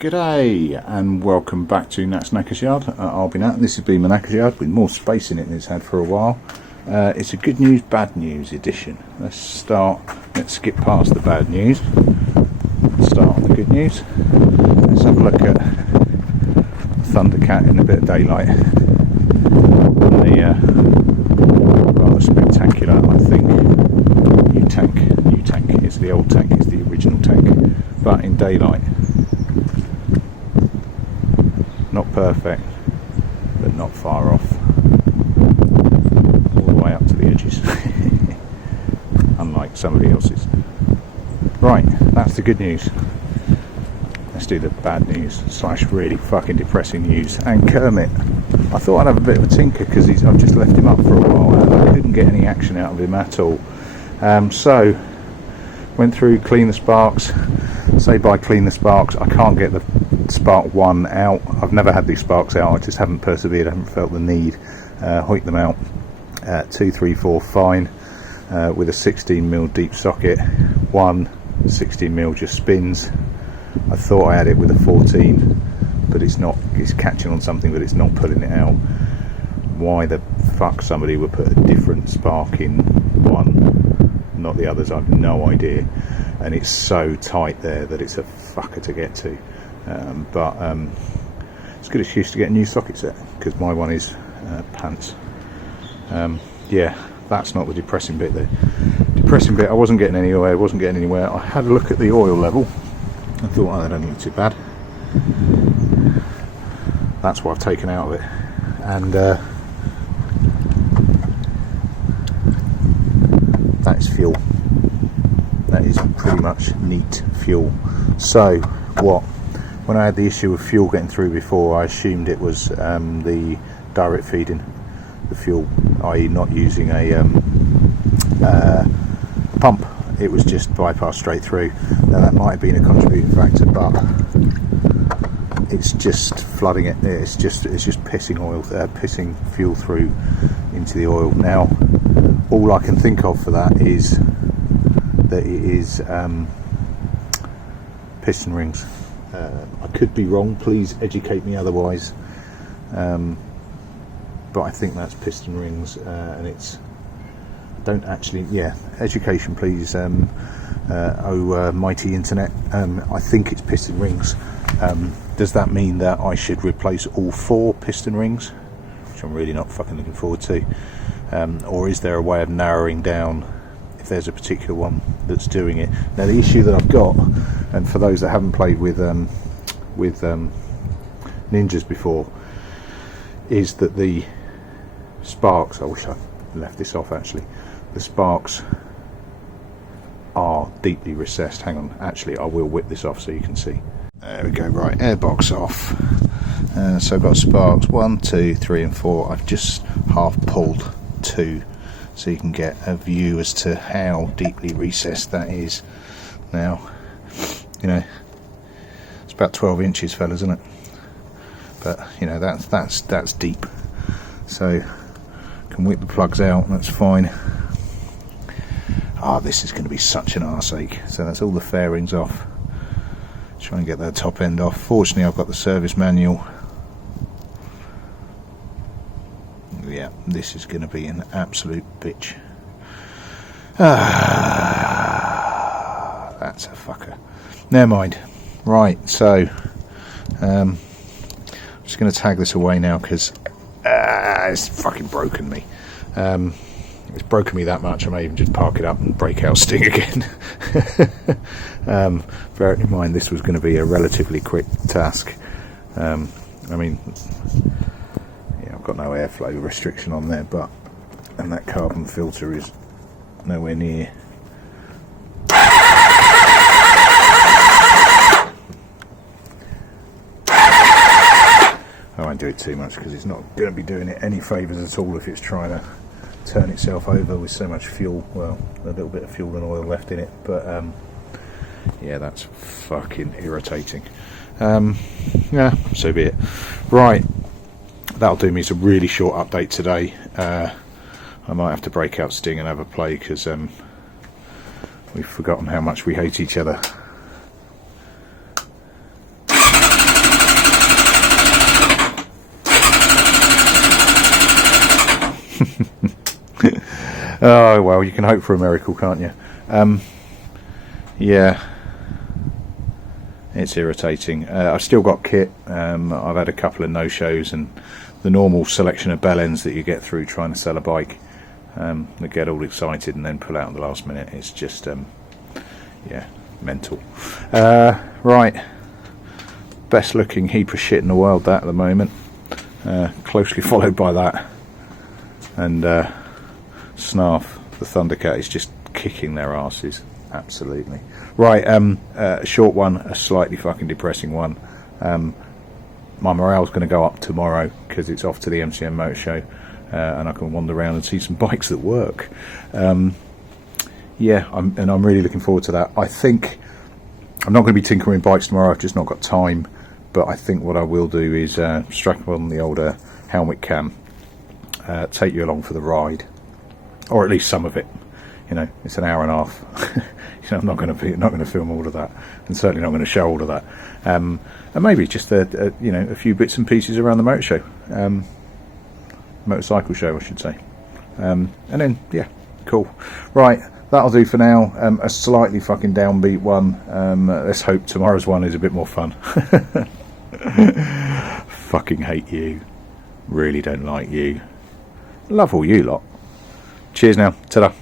G'day and welcome back to Nat's Knackers Yard. I'll be Nat. This has been my Knackers Yard with more space in it than it's had for a while. It's a good news, bad news edition. Let's skip past the bad news. Start on the good news. Let's have a look at Thundercat in a bit of daylight. A rather spectacular, I think, new tank. It's the old tank, it's the original tank, but in daylight. Not perfect, but not far off. All the way up to the edges. Unlike somebody else's. Right, that's the good news. Let's do the bad news / really fucking depressing news. And Kermit. I thought I'd have a bit of a tinker because I've just left him up for a while and I couldn't get any action out of him at all. So went through, clean the sparks. Say by clean the sparks, I can't get the spark 1 out. I've never had these sparks out, I just haven't persevered, I haven't felt the need. Hoik them out. 2, 3, 4 fine, with a 16mm deep socket. 1 16mm just spins. I thought I had it with a 14, but it's not. It's catching on something, but it's not pulling it out. Why the fuck somebody would put a different spark in one, not the others, I've no idea. And it's so tight there that it's a fucker to get to. But it's a good excuse to get a new socket set, because my one is pants. Yeah, that's not the depressing bit there. Depressing bit, I wasn't getting anywhere. I had a look at the oil level. I thought, oh, that don't look too bad. That's what I've taken out of it. And that is fuel. That is pretty much neat fuel. So what? When I had the issue of fuel getting through before, I assumed it was the direct feeding the fuel, i.e. not using a pump. It was just bypassed straight through. Now that might have been a contributing factor, but it's just flooding it. It's just pissing fuel through into the oil. Now all I can think of for that is that it is piston rings. I could be wrong, please educate me otherwise, but I think that's piston rings, and it's, don't actually, yeah, education please, mighty internet. I think it's piston rings. Does that mean that I should replace all 4 piston rings, which I'm really not fucking looking forward to, or is there a way of narrowing down if there's a particular one that's doing it? Now the issue that I've got, and for those that haven't played with Ninjas before, is that the sparks, I wish I left this off actually, the sparks are deeply recessed. Hang on, actually I will whip this off so you can see. There we go, right, airbox off. So I've got sparks 1, 2, 3 and 4. I've just half pulled 2 so you can get a view as to how deeply recessed that is. Now, you know, it's about 12 inches, fellas, isn't it? But you know, that's deep. So can whip the plugs out, that's fine. This is going to be such an arse ache. So that's all the fairings off. Try and get that top end off. Fortunately I've got the service manual. Yeah, this is going to be an absolute bitch. That's a fucker. Never mind. Right, so I'm just going to tag this away now because it's fucking broken me. It's broken me that much I may even just park it up and break out Sting again. Bearing in mind this was going to be a relatively quick task. I mean, yeah, I've got no airflow restriction on there, but and that carbon filter is nowhere near don't do it too much because it's not going to be doing it any favours at all if it's trying to turn itself over with so much fuel. Well, a little bit of fuel and oil left in it, but yeah, that's fucking irritating. Yeah, so be it. Right, that'll do me. It's a really short update today. I might have to break out Sting and have a play because we've forgotten how much we hate each other. Oh well, you can hope for a miracle, can't you? Yeah, it's irritating. I've still got kit. I've had a couple of no-shows and the normal selection of bell ends that you get through trying to sell a bike. That get all excited and then pull out at the last minute. It's just yeah, mental. Right, best looking heap of shit in the world, that at the moment, closely followed by that, and Snarf the Thundercat is just kicking their asses, absolutely. Right, a short one, a slightly fucking depressing one. My morale's going to go up tomorrow because it's off to the MCM Motor Show, and I can wander around and see some bikes that work. Yeah, I'm really looking forward to that. I think I'm not going to be tinkering bikes tomorrow. I've just not got time. But I think what I will do is strap on the older helmet cam, take you along for the ride, or at least some of it. You know, it's an hour and a half. You know, I'm not going to film all of that, and certainly not going to show all of that. And maybe just you know, a few bits and pieces around the motor show, motorcycle show, I should say. And then yeah, cool. Right, that'll do for now. A slightly fucking downbeat one. Let's hope tomorrow's one is a bit more fun. Fucking hate you. Really don't like you. Love all you lot. Cheers now. Ta-da.